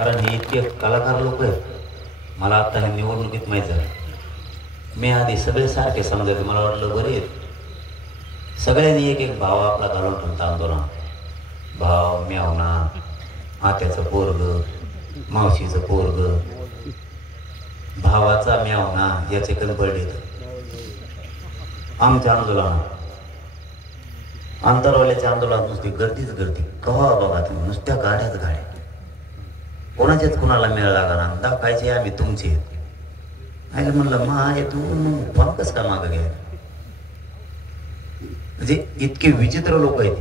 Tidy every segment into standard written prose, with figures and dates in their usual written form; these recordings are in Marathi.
कारण हे इतके कलाकार लोक आहेत. मला आता हे निवडणुकीत माहीत झालं. मी आधी सगळे सारखे समजायचे. मला वाटलं बरे आहेत. सगळ्यांनी एक एक भाव आपला घालून ठेवता आंदोलन. भाव म्यावना, आत्याचं पोरग, मावशीचं पोरग, भावाचा म्यावना याचे कनपडले. आमच्या आंदोलनात, आंतरवाल्याच्या आंदोलनात नुसती गर्दीच गर्दी. कवा बघा तुम्ही नुसत्या गाड्याच गाड्या. कोणाचेच कुणाला मेळ लागला. दाखायचे आम्ही तुमचे. आयला म्हणलं मा तू मग कस का मागं घ्या. म्हणजे इतके विचित्र लोक आहेत.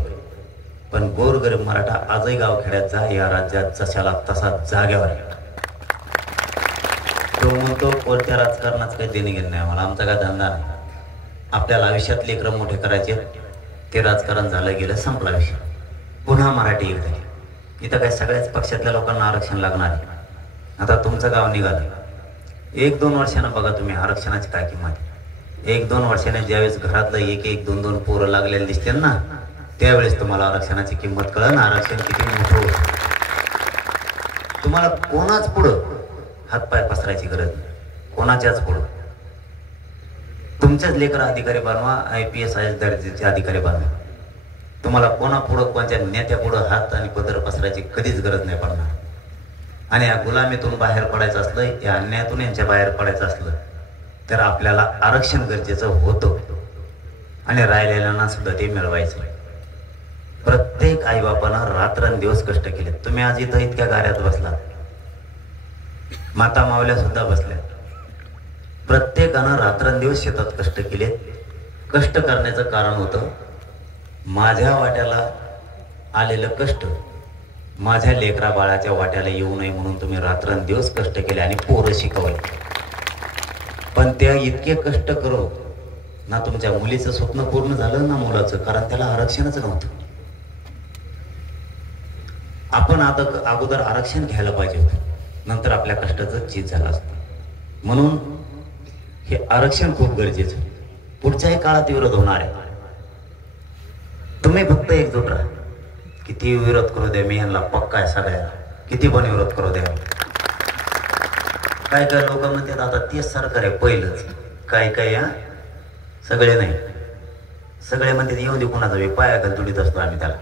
पण गोरगरीब मराठा आजही गावखेड्यात जा, या राज्यात जशाला तसा जाग्यावर. तो म्हणतो कोणत्या राजकारणाचं काही देणे घेणे नाही आम्हाला. आमचा काय धंदा नाही. आपल्याला आयुष्यात लेकरं मोठे करायचे. ते राजकारण झालं गेलं, संपला विषय. पुन्हा मराठी एक झाली. इथं काय सगळ्याच पक्षातल्या लोकांना आरक्षण लागणार आहे. आता तुमचं गाव निघालं. 1-2 वर्षानं बघा तुम्ही आरक्षणाची काय किंमत. 1-2 वर्षाने ज्यावेळेस घरातलं 1-1, 2-2 पोरं लागलेले दिसतील ना, त्यावेळेस तुम्हाला आरक्षणाची किंमत कळलं. आरक्षण किती मोठं होतं. तुम्हाला कोणाच पुढं हातपाय पसरायची गरज नाही. कोणाच्याच पुढं. तुमच्याच लेकरं अधिकारी बनवा, IPS IAS दर्जाचे अधिकारी बनवा. तुम्हाला कोणा पुढं, कोणत्या नेत्या पुढं हात आणि पदर पसरायची कधीच गरज नाही पडणार. आणि या गुलामीतून बाहेर पडायचं असलं, या अन्यायातून यांच्या बाहेर पडायचं असलं तर आपल्याला आरक्षण गरजेचं होतं. आणि राहिलेल्यांना सुद्धा ते मिळवायचं. प्रत्येक आईबापानं रात्रंदिवस कष्ट केले. तुम्ही आज इथं इतक्या गाड्यात बसलात, माता मावल्या सुद्धा बसल्या. प्रत्येकानं रात्रंदिवस शेतात कष्ट केले. कष्ट करण्याचं कारण होतं, माझ्या वाट्याला आलेलं कष्ट माझ्या लेकरा बाळाच्या वाट्याला येऊ नये म्हणून तुम्ही रात्रंदिवस कष्ट केले आणि पोरं शिकवले. पण त्या इतके कष्ट करू ना तुमच्या मुलीचं स्वप्न पूर्ण झालं ना मुलाचं, कारण त्याला आरक्षणच नव्हतं. आपण आता अगोदर आरक्षण घ्यायला पाहिजे होतं, नंतर आपल्या कष्टाचं चीज झालं असतं. म्हणून हे आरक्षण खूप गरजेचं आहे. पुढच्याही काळात विरोध होणार आहे. तुम्ही फक्त एकजूट राहा. किती विरोध करू द्या, मी यांना पक्का आहे सगळ्याला. किती पण विरोध करू द्या. काय काय लोक म्हणतात आता तेच सरकार आहे पहिलंच. काय काय या सगळे नाही. सगळे म्हणतात येऊ दे कुणाचा बी, पायाखाली तुडीत असतो आम्ही त्याला.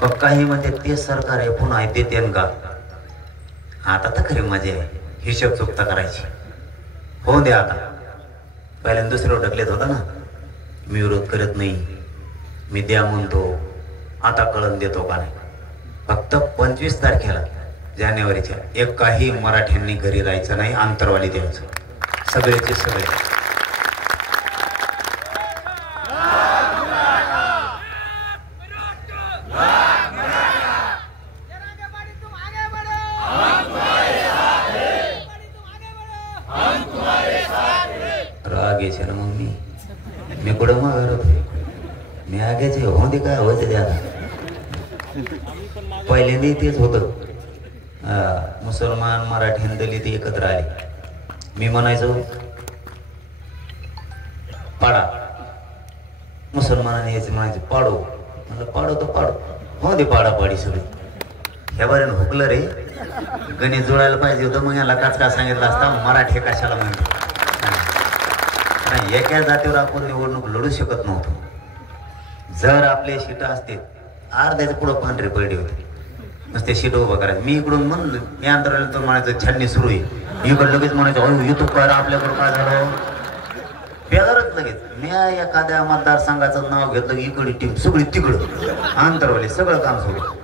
पक्का हे म्हणतात तेच सरकार आहे, पुन्हा देते का. आता तर खरी मजा आहे हिशोब चुकता करायची. हो द्या आता. पहिल्यांदा दुसऱ्यावर ढकलेत होता ना, मी विरोध करत नाही, मी द्या म्हणतो, आता कळण देतो का नाही. फक्त 25 तारखेला जानेवारीच्या एकाही मराठ्यांनी घरी राहायचं नाही. आंतरवाली द्यायचं सगळेचे सगळे. राग यायचे ना मग मी कुठं माघार होतो. मी आग्याचे हो दे काय व्हायचं द्या. पहिल्यांदा तेच होतं. मुसलमान मराठी दलित एकत्र आले. मी म्हणायचो पाडा. मुसलमानाने यायचे म्हणायचे पाडो. म्हणलं पाडो तर पाडो. हो दे पाडा पाडी सगळी. ह्या बऱ्यानं हुकलं रे. गणित जुळायला पाहिजे होतं. मग याला काच का सांगितलं असता मराठी कशाला म्हणतो. एका जातीवर आपण निवडणूक लढू शकत नव्हतो. जर आपले सीट असते अर्ध्याच्या पुढं पांढरे पडले होते. नुसते सीट उभं करायचं. मी इकडून म्हणलं मी अंतराला तर म्हणायचं छाननी सुरू आहे. इकडं लगेच म्हणायचं युट्यूब कर आपल्याकडं काय झालं बेजारच लगेच. मी एखाद्या मतदारसंघाचं नाव घेतलं की इकडे टीम सगळी तिकडं अंतरवाले सगळं काम सोडलं.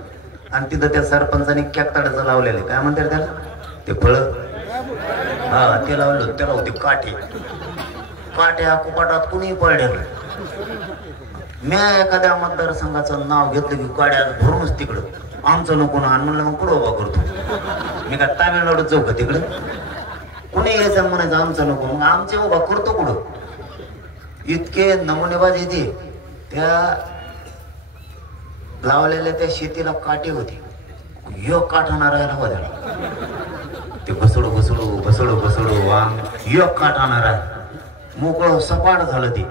आणि तिथं त्या सरपंचाने कॅकताडाचं लावलेलं काय म्हणतात त्याला ते फळं. हा ते लावलं. त्याला होती काठी. काट्या कुपाटात कुणी पडलेलं. मी एखाद्या मतदारसंघाचं नाव घेतलं की काड्या भरूनच तिकडं आमचं नको ना. म्हणलं मग कुठं उभा करतो मी. का तामिळनाडूत जाऊ का तिकडं. कुणी यायचं म्हणायचं आमचं नको. मग आमचे उभा करतो कुठं. इतके नमुनेबाज येते. त्या लावलेल्या त्या शेतीला काटे होते. यो काठाना राहायला हवा त्याला. ते घसडू घसडू घसडू घसडू वांग यो काठाना राह मोकळं सपाट झालं. ते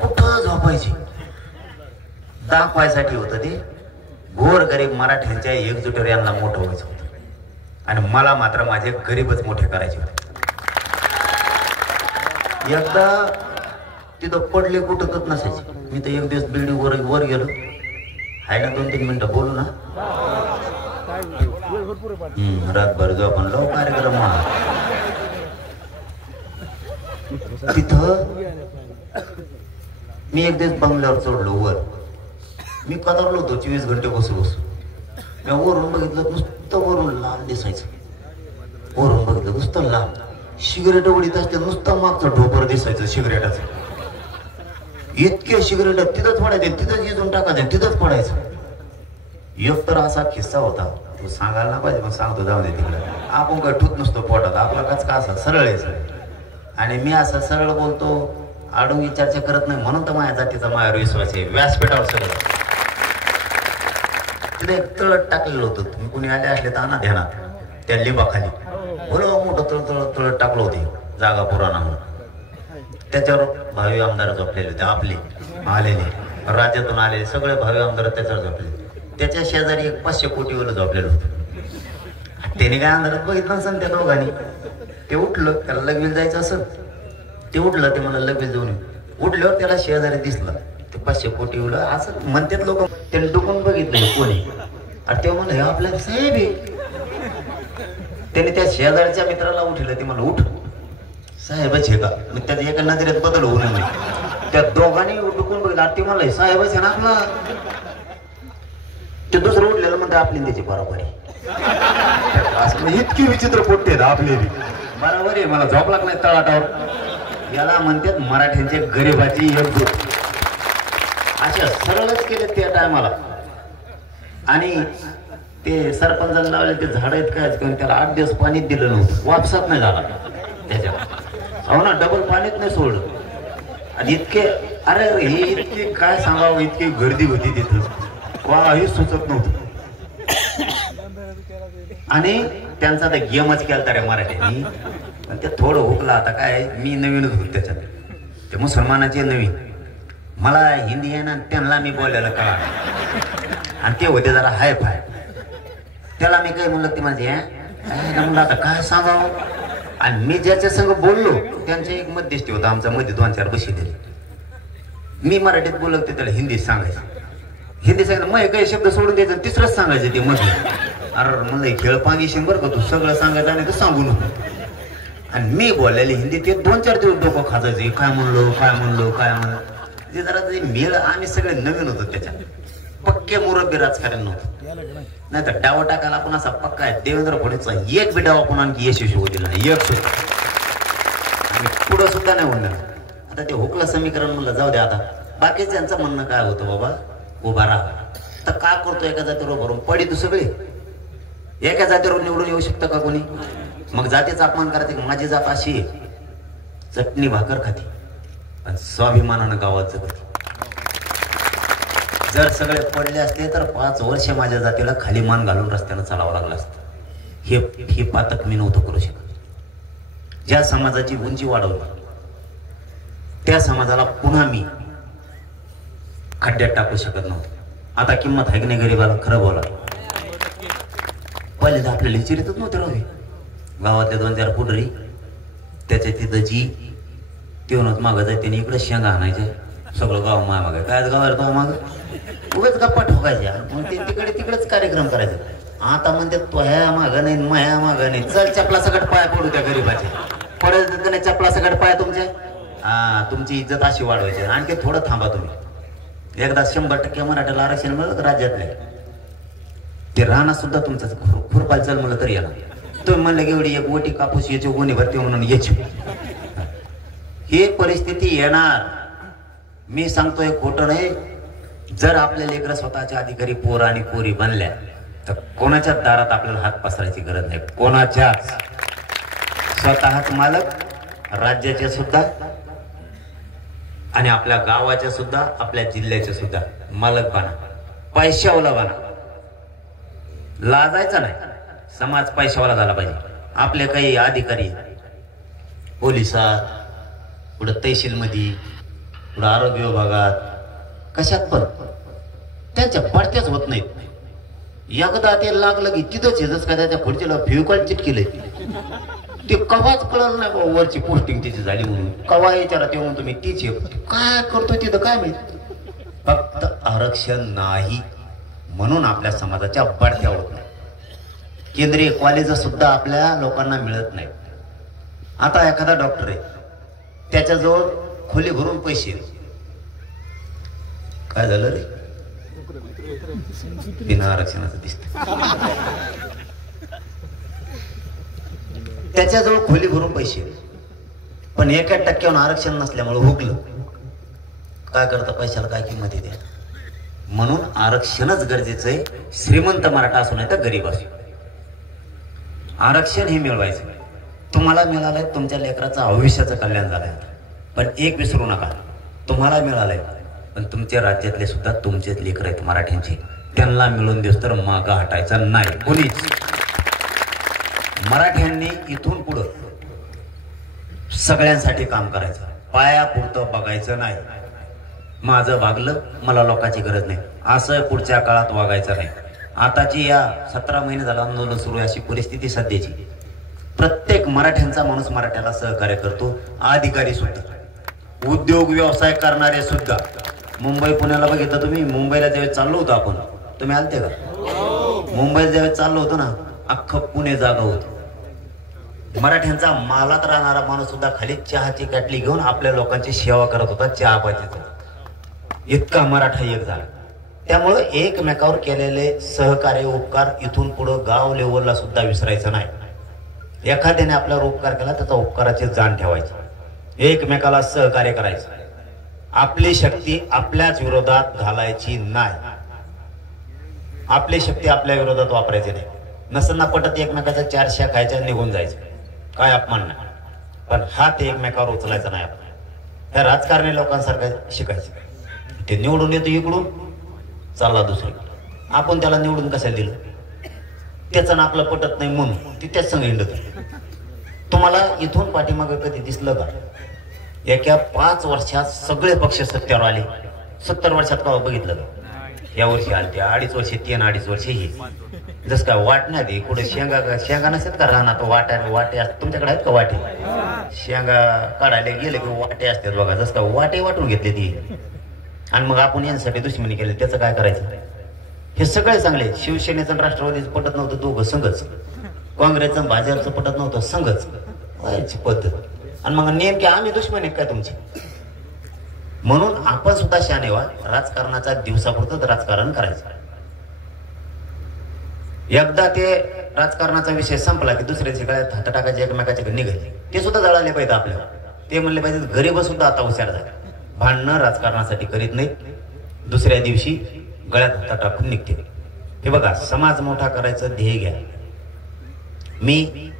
कुठं झोपायची दाखवायसाठी होतं. ते गोर गरीब मराठ्यांच्या एकजुटीवर यांना मोठं व्हायचं होतं आणि मला मात्र माझे गरीबच मोठे करायचे होते. एकदा तिथं पडले कुठतच नसायचे. मी तर एक दिवस बिल्डिंग वर गेलो, आहे ना 2-3 मिनिटं बोलू ना, रातभर जो आपण लो कार्यक्रम तिथं मी एक दिवस बंगल्यावर चढलो वर. मी कदरलो होतो 24 घंटे बसू मी वरून बघितलं, नुसतं वरून लाल दिसायचं. वरून बघितलं नुसतं लाल, सिगरेट उडीत असते, नुसतं मागचं ढोपर दिसायचं सिगरेटाचं. इतके सिगरेट तिथंच पडायचे, तिथंच इथून टाकायचे, तिथंच पडायचं. एक तर असा किस्सा होता, तो सांगायला ना पाहिजे पण सांगतो, जाऊ दे तिकडे. आपण काय ठूत नसतो पोटात, आपला कच का असा सरळ आहे. आणि मी असं सरळ बोलतो, आडोंगी चर्चा करत नाही, म्हणून तर माझ्या जातीचा माझ्यावर विश्वास आहे. व्यासपीठावर सगळं तिथे एक तळत टाकलेलं होतं. तुम्ही कुणी आले असले तर आणा ध्यानात, त्या लिंबाखाली बोलो मोठं तळत टाकलं होते, जागा पुराणा म्हणून. त्याच्यावर भावी आमदार झोपलेले होते, आपले आलेले राज्यातून आलेले सगळे भावी आमदार त्याच्यावर झोपले. त्याच्या शेजारी एक 500 कोटीवालं झोपलेलं होतं. त्याने काय अंधारात बघितलं नसेल त्या दोघांनी. ते उठलं, त्याला लगवील जायचं असं, ते उठलं, ते मला लगवील जाऊन उठल्यावर त्याला शेजारी दिसलं ते 500 कोटीवालं. असं म्हणतात लोक. त्याने डुकून बघितलं कोणी, आणि तेव्हा म्हणलं हे आपल्या साहेब आहे. त्याने त्या शेजारच्या मित्राला उठलं, ते मला उठ साहेबच आहे का. मग त्याच्या एका नजरेत बदल होऊ नये. त्या दोघांनी डुकून बघितलं, ते मला साहेबच आहे ना आपला. ते दुसरं उठलेलं म्हणते आपली त्याची बरोबर आहे. असं इतकी विचित्र पोट्टे आपले बरोबर आहे. मला झोप लागत नाही तळाटावर. याला म्हणतात मराठ्यांचे गरिबाची एकजूट. अशा सरळच केले त्या टायमाला. आणि ते सरपंचाला लावले ते झाड आहेत काय, त्याला 8 दिवस पाणीच दिलं नव्हतं, वापसात नाही झाला त्याच्यावर. हो ना, डबल पाणीच नाही सोडलं. आणि इतके अरे हे इतके काय सांगावं, इतकी गर्दी होती तिथं, काही सुचत नव्हतं. आणि त्यांचा ते गेमच केला रे मराठ्यांनी. ते थोडं हुकला. आता काय मी नवीनच होतो त्याच्यात, ते मुसलमानाचे नवीन, मला हिंदी आहे ना, त्यांना मी बोलायला कळा. आणि ते होते जरा हाय फाय. त्याला मी काय म्हणलं, ते माझे म्हणलं आता काय सांगावं. आणि मी ज्याच्या संग बोललो त्यांच्या एक मध्यस्थी होता आमचा, मध्ये 2-4 बशी दिली. मी मराठीत बोललो, ते त्याला हिंदीत सांगायचं. हिंदी सांगितलं मग काही शब्द सोडून द्यायचं, तिसरंच सांगायचं ते मध्ये. अरे म्हणलं खेळ पांगीशीन बरं का, तू सगळं सांगायचं आणि तू सांगू नको. आणि मी बोललेली हिंदी ते 2-4 दिवस डोकं खाजायचे, काय म्हणलो काय म्हणलो काय म्हणलं. ते जरा ते मेळ, आम्ही सगळे नवीन होतो त्याच्यात, पक्के मुरब्बी राजकारण नव्हतं. नाही तर डावा टाकायला आपण असा पक्का आहे. देवेंद्र फडणवीसचा एक बी डाव आपण आणखी यशस्वी होतील नाही, एक सुद्धा. आणि पुढं सुद्धा नाही होणार. आता ते हुकलं समीकरण म्हणलं जाऊ द्या. आता बाकीच त्यांचं म्हणणं काय होतं, बाबा उभा राहा. तर का करतो एका जातीवर भरून पडी तू सगळे एका जातीवर निवडून येऊ शकतं का कोणी. मग जातीचा अपमान करायचं. माझी जात अशी आहे, चटणी भाकर खाती आणि स्वाभिमानानं गावात जगते. जर सगळे पडले असते तर 5 वर्ष माझ्या जातीला खाली मान घालून रस्त्यानं चालावं लागलं असतं. हे पातक मी नव्हतं करू शकत. ज्या समाजाची उंची वाढवली त्या समाजाला पुन्हा मी खड्ड्यात टाकू शकत नव्हतं. आता किंमत आहे की नाही गरीबाला, खरं बोला. पहिले तर आपल्याला चिरितच नव्हते राहू. गावातले 2-4 पुढरी त्याच्या तिथं जी तेवढंच मागं जाय, त्याने इकडे शेंगा आणायचे, सगळं गाव माग काय गावाला माग उगाच गप्पा ठोकायच्या. मग ते तिकडेच कार्यक्रम करायचे. आता म्हणते तो ह्या मागं नाही माया मागं नाही, चल चपला सकट पाय पडू त्या गरीबाचे. पडत का नाही चपला सकट पाय तुमचे. तुमची इज्जत अशी वाढवायची. आणखी थोडं थांबा तुम्ही. एकदा 100% मराठ्याला आरक्षण मिळलं राज्यातले, ते राहणार सुद्धा तुमचं खुरपाल चल म्हणलं तरी येणार. तुम्ही म्हणलं की एवढी एक ओटी कापूस याची गोणी भरती म्हणून याची. ही परिस्थिती येणार. मी सांगतोय खोटं नाही. जर आपल्या लेकरं स्वतःच्या अधिकारी पोर आणि पोरी बनल्या तर कोणाच्याच दारात आपल्याला हात पसरायची गरज नाही. कोणाच्याच. स्वतःच मालक, राज्याचे सुद्धा आणि आपल्या गावाच्या सुद्धा, आपल्या जिल्ह्याचे सुद्धा मालक बना. पैशावाला बना. लाजायचा नाही. समाज पैशावाला झाला पाहिजे. आपले काही अधिकारी पोलिसात, पुढं तहसीलमध्ये, पुढं आरोग्य विभागात, कशात पण त्यांच्या पडत्याच होत नाहीत. एकदा ते लागलं की तिथंच येतच का त्याच्या पुढच्याला फेविकॉल चिटकेले ते कवाच कळलं नाही बाबा वरची पोस्टिंग तिची झाली म्हणून. कवा याच्याला ते म्हणून तुम्ही तीच काय करतोय तिथं काय माहिती. फक्त आरक्षण नाही म्हणून आपल्या समाजाच्या बढत्या होत नाही. केंद्रीय कॉलेज सुद्धा आपल्या लोकांना मिळत नाही. आता एखादा डॉक्टर आहे त्याच्याजवळ खोली भरून पैसे काय झालं रे बिना आरक्षणाचं दिसत. त्याच्याजवळ खोली भरून पैसे पण 1% आरक्षण नसल्यामुळे हुकलं. काय करता पैशाला काय किंमत येते. म्हणून आरक्षणच गरजेचं आहे. श्रीमंत मराठा असू नाही तर गरीब असू आरक्षण हे मिळवायचं. तुम्हाला मिळालंय तुमच्या लेकराचं भविष्याचं कल्याण झालंय. पण एक विसरू नका तुम्हाला मिळालंय पण तुमच्या राज्यातले सुद्धा तुमचेच लेकर आहेत मराठ्यांचे. त्यांना मिळून देऊस तर मागं हटायचं नाही कोणीच. मराठ्यांनी इथून पुढं सगळ्यांसाठी काम करायचं. पायापुरतं बघायचं नाही. माझं भागलं मला लोकांची गरज नाही असं पुढच्या काळात वागायचं नाही. आताची या 17 महिने झालं आंदोलन सुरू आहे अशी परिस्थिती सध्याची. प्रत्येक मराठ्यांचा माणूस मराठ्याला सहकार्य करतो. अधिकारी सुद्धा उद्योग व्यवसाय करणारे सुद्धा. मुंबई पुण्याला बघितलं तुम्ही. मुंबईला ज्यावेळेस चाललो होतो आपण तुम्ही आलते का. मुंबईला ज्यावेळेस चाललो होतो ना अख्खं पुणे जागा होतं. मराठ्यांचा मालात राहणारा माणूस सुद्धा खाली चहाची काटली घेऊन आपल्या लोकांची सेवा करत होता. चहा पाहिजे इतका मराठा एक झाला. त्यामुळं एकमेकावर केलेले सहकार्य उपकार इथून पुढं गाव लेवलला सुद्धा विसरायचं नाही. एखाद्याने आपल्यावर उपकार केला त्याचा उपकाराची जाण ठेवायची. एकमेकाला सहकार्य करायचं. आपली शक्ती आपल्याच विरोधात घालायची नाही. आपली शक्ती आपल्या विरोधात वापरायची नाही. नसताना पटत एकमेकाच्या 4 शा खायच्या निघून जायचं काय अपमान नाही. पण हात एकमेकावर उचलायचा नाही. आपण ह्या राजकारणी लोकांसारखं शिकायचं. ते निवडून येतो इकडून चालला दुसरीकडे. आपण त्याला निवडून कशाला दिलं त्याचं आपलं पटत नाही म्हणून ती त्याच संग हिंडत. तुम्हाला इथून पाठीमागं कधी दिसलं का एका 5 वर्षात सगळे पक्ष सत्तेवर आले. 70 वर्षात का बघितलं का. या वर्षी आले ते 2.5 वर्ष 3-2.5 वर्ष हे जस काय वाटण्यात कुठे शेंगा नसतात का राहणार वाटे असतात. तुमच्याकडे आहेत का वाटे. शेंगा काढायला गेले की वाटे असतात बघा. जस का वाटे वाटून घेतले ती आणि मग आपण यांसाठी दुश्मनी केली. त्याचं काय करायचं. हे सगळे चांगले. शिवसेनेचं राष्ट्रवादीचं पटत नव्हतं दोघं संघच. काँग्रेसचं भाजपचं पटत नव्हतं संघच. व्हायची पद्धत. आणि मग नेमके आम्ही दुश्मनी काय तुमची. म्हणून आपण सुद्धा शाने व्हा. राजकारणाचा दिवसापुरतच राजकारण करायचं. एकदा ते राजकारणाचा विषय संपला की दुसऱ्याच्या गळ्यात हात टाकायचे एकमेकाच्या निघायचे. ते सुद्धा जळाले पाहिजे आपल्याला. ते म्हणले पाहिजे गरीब सुद्धा आता हुशार झाले. भांडणं राजकारणासाठी करीत नाही. दुसऱ्या दिवशी गळ्यात हात टाकून निघते. हे बघा समाज मोठा करायचं ध्येय घ्या. मी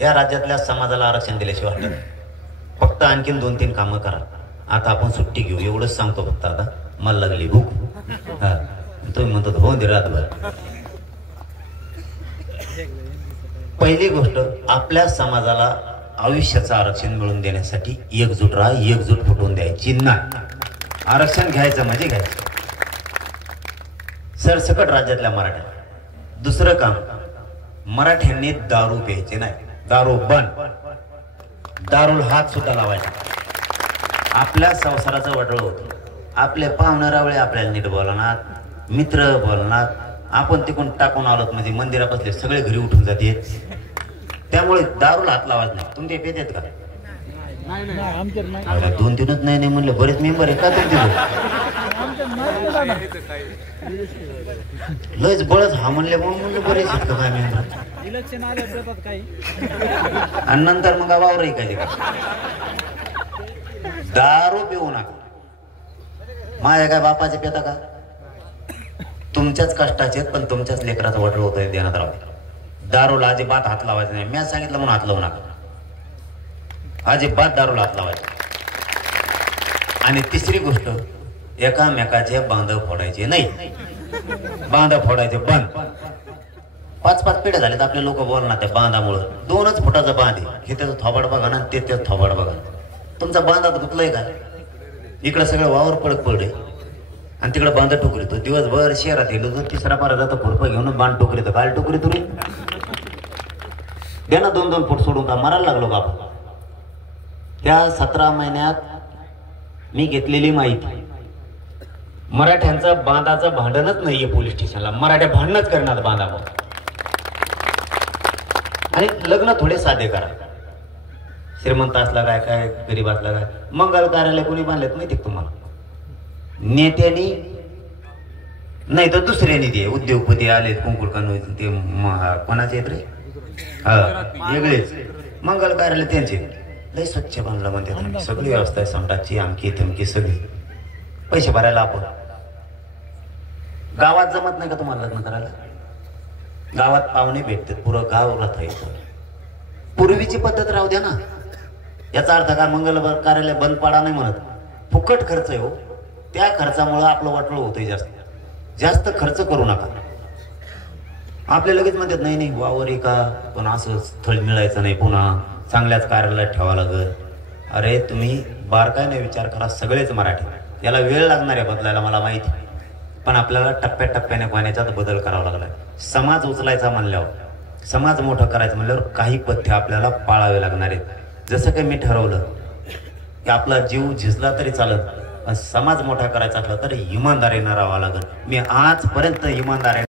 या राज्यातल्या समाजाला आरक्षण दिल्याशिवाय वाटत. फक्त आणखीन 2-3 कामं करा. आता आपण सुट्टी घेऊ एवढंच सांगतो फक्त. आता मला लागली भूक. हा तुम्ही म्हणतो हो दे रातभर. पहिली गोष्ट आपल्या समाजाला आयुष्याचं आरक्षण मिळवून देण्यासाठी एकजूट राहा. एकजूट फुटवून द्यायची नाही. आरक्षण घ्यायचं म्हणजे घ्यायचं सरसकट राज्यातल्या मराठ्या. दुसरं काम मराठ्यांनी दारू प्यायचे नाही. दारू बंद. दारूला हात सुद्धा लावायचा. आपल्या संसाराचं वाटोळ होतं. आपले पाहुणारावळे आपल्याला नीट बोलणार मित्र बोलणार. आपण तिकडून टाकून आलोत म्हणजे मंदिरापासले सगळे घरी उठून जाते. त्यामुळे दारूला हात लावायचं नाही. तुमचे पेतात का. 2-3च नाही म्हणलं. बरेच मेंबर आहे का तुमचे. लयच बळच हा म्हणले म्हणून म्हणलं बरेच आहेत का काय मेंबर. आणि नंतर मग वावर ऐकायचे का. दारू पिऊ नका. माझ्या काय बापाचे पेता का. तुमच्याच कष्टाचे पण तुमच्याच लेकराचं वटळ होत आहे. देण्यात राहू. दारूला अजिबात हात लावायचा नाही. मी सांगितलं म्हणून हात लावू नका. अजिबात दारूला हात लावायचा. आणि तिसरी गोष्ट एकामेकाचे बांध फोडायचे नाही. बांध फोडायचे बंद. 5-5 पिढ्या झाल्यात आपले लोक बोलणार त्या बांधामुळं. 2च फुटाचा बांध आहे. हे त्याचं थोबाड बघा ना ते त्याचं थोबाड बघा. तुमचा बांधात गुतलंय का. इकडं सगळं वावर पडक पडले आणि तिकडे बांध टोकरीतो दिवसभर शहरात गेलो तर तिसरा पारा जातो खुरपा घेऊन बांध टोकरीतो काय टोकरी तुरी द्या ना 2-2 फूट सोडून का मारायला लागलो बाप. त्या 17 महिन्यात मी घेतलेली माहिती मराठ्यांचं बांधाचं भांडणच नाहीये पोलीस स्टेशनला. मराठ्या भांडणच करणार बांधावर. आणि लग्न थोडे साधे करा. श्रीमंत असला काय काय गरीब असला काय. मंगल कार्यालय कोणी बांधलेत माहिती तुम्हाला? नेत्यांनी नाही तर दुसऱ्याने दे. उद्योगपती आलेत कुंकुडकान ते कोणाचे आहेत रे वेगळेच मंगल कार्यालय त्यांचे लय स्वच्छ बांधलं म्हणते. सगळी व्यवस्था आहे समटाची आमकी तमकी सगळी. पैसे भरायला आपण. गावात जमत नाही का तुम्हाला लग्न करायला? गावात पाहुणे भेटतात पुरं गाव राहत. पूर्वीची पद्धत राहू द्या ना. याचा अर्थ काय मंगल कार्यालय बंद पाडा नाही म्हणत. फुकट खर्च आहे हो. त्या खर्चामुळे आपलं वाटलं होतंय. जास्त खर्च करू नका. आपल्या लगेच म्हणतात नाही नाही वावरी का पण असं स्थळ मिळायचं नाही पुन्हा चांगल्याच कार्यालयात ठेवा लागत. अरे तुम्ही बारकाईने विचार करा. सगळेच मराठी. याला वेळ लागणार आहे बदलायला मला माहिती. पण आपल्याला टप्प्याटप्प्याने पाण्याच्यात बदल करावा लागला. समाज उचलायचा म्हणल्यावर समाज मोठं करायचं म्हणल्यावर काही पथ्य आपल्याला पाळावे लागणार आहेत. जसं काही मी ठरवलं की आपला जीव झिजला तरी चालत पण समाज मोठा करायचा असला तर इमानदारीनं राहावं लागेल. मी आजपर्यंत इमानदारी